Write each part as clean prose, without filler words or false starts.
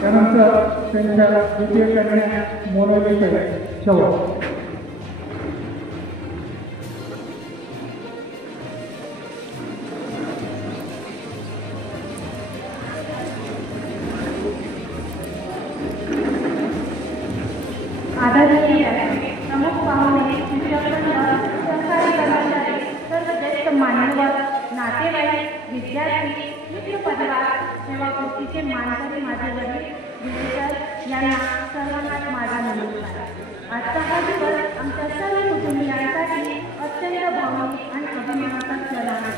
त्यानंतर त्यांच्या द्वितीय कन्या मोनालीताई चव्हाण. आदरणीय प्रमुख पाहुणे, सरकारी कर्मचारी, सर्व ज्येष्ठ मान्यवर, नातेवाईक, विद्यार्थी, मित्र परिवार, सेवाकृतीचे मानकरी, माझे वडील विजेकर यांना सर्वांना माझा नमस्कार. आजचा हा दिवस आमच्या सर्व कुटुंबियांसाठी अत्यंत भावनिक आणि अभिमानाचा क्षण आहे.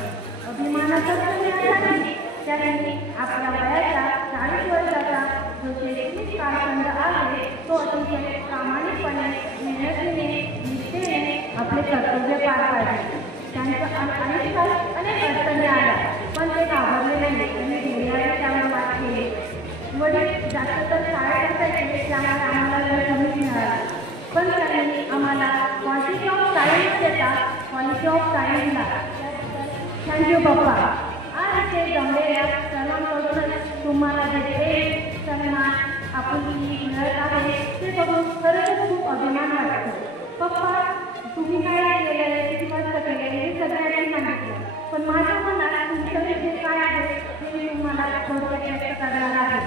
अभिमानाचा क्षण यासाठी त्यांनी आपल्या वयाच्या 40 वर्षाचा जो शैक्षणिक कालखंड आहे तो अतिशय प्रामाणिकपणे, मेहनतीने, निष्ठेने आपले कर्तव्य पार पाडले. त्यांच्या आयुष्यात अनेक अडचणी आल्या, पण ते घाबरले नाही आणि धैर्याने त्यांना मात केली. वडील जास्त तर शाळेत असायचे, त्यामुळे आम्हाला वेळ कमी मिळाला, पण त्यांनी आम्हाला क्वालिटी ऑफ टाईम न देता क्वालिटी ऑफ टाईम दिला. थँक्यू पप्पा. आज ते जमलेल्या सर्वांकडूनच तुम्हाला जे प्रेम, सन्मान, आपुलकी मिळत आहे ते बघून खरंच खूप अभिमान वाटतो. पप्पा, तुम्ही काय केलेले, किती कष्ट केले हे सगळ्यांनी सांगितलं, पण माझ्या मनात तुमचं जे काय आहे ते मी तुम्हाला थोडं व्यक्त करणार आहे.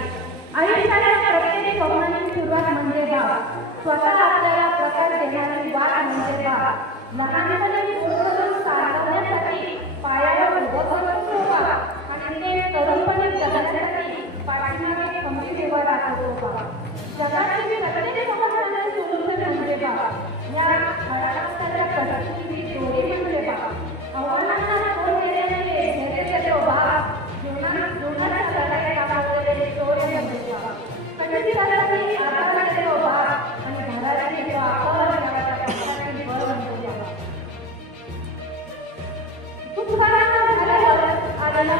आयुष्याच्या प्रत्येक स्वप्नाची सुरुवात म्हणजे बाप. स्वतः आपल्याला प्रकाश देणारी वाट म्हणजे बाप. लहानपणी पुस्तकं साधवण्यासाठी पायावर उभं करतो बाप आणि ते तरुणपणे जगण्यासाठी पाठीमागे कमी सेवा राखतो बाप. जगाची प्रत्येक समस्यांचे सोल्युशन म्हणजे बाप. या महाराष्ट्राच्या कष्टाची जोडी म्हणजे बाप. आव्हानांना तोंड देण्याचे धैर्य देतो बाप. जीवनाच्या लढाई काढलेले शौर्य म्हणजे बाप. कधीकधी आधार देतो बाप आणि घराची वापर करण्यासाठी बळ म्हणजे बाप. दुःखानं झाल्यावर आलेला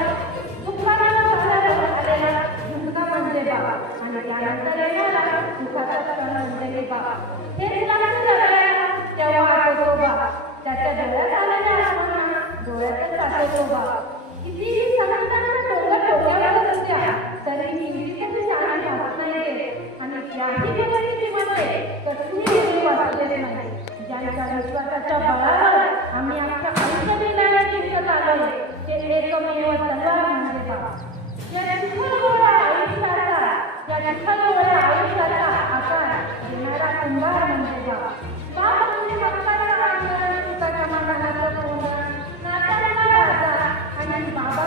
झुणका म्हणजे बाप आणि त्यानंतर येणारा सुखाचा क्षण म्हणजे बाप. हेच लक्षात लागल्याला तेव्हा आठवतो बाप. त्याच्या डोळ्यात आलेल्या आठवणा डोळ्यातच साठवतो बाप. कितीही संकटांना डोक्यावर असत्या तरी मी शाळा राहत नाही आणि त्याही परिस्थितीमध्ये कसली वेळ वाचलेले नाही. ज्यांच्या विश्वासाच्या बळावर आम्ही आमच्या आयुष्य दिलेल्या जिंकत आलोय ते एकमेव तलवार म्हणजे बाप. या चिखलगोळ्या आयुष्याचा आकार देणारा कुंभार म्हणजे बाप. बाप म्हणजे भक्ताचा अंगण, सुखाच्या मानाचं तोंड, नात्याचा बाजार आणि बाबा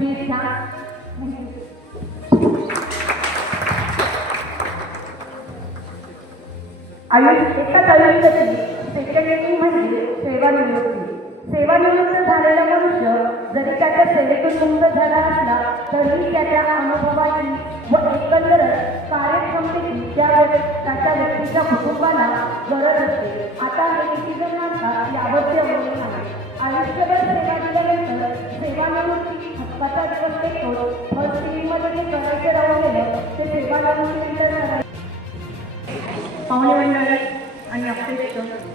प्लीज घ्या. एका आयुष्याची सेकंड म्हणजे सेवानिवृत्ती. सेवानिवृत्त झालेला मनुष्य जरी त्याच्या सेवेतून मुक्त झाला असला तरीही त्याच्या अनुभवाची व एकंदर कार्यक्षमतेची त्याच्या व्यक्तीच्या कुटुंबाला गरज असते. आता हे किती जणांना यावरती अवलंबून आहे. आयुष्यभर सेवा दिल्यानंतर सेवानिवृत्ती हक्काचा दिवस येतो. फर्स्ट टीममध्ये जे करायचे राहून गेलं ते सेवानिवृत्तीनंतर पाहुणे मंडळी आणि अपेक्षा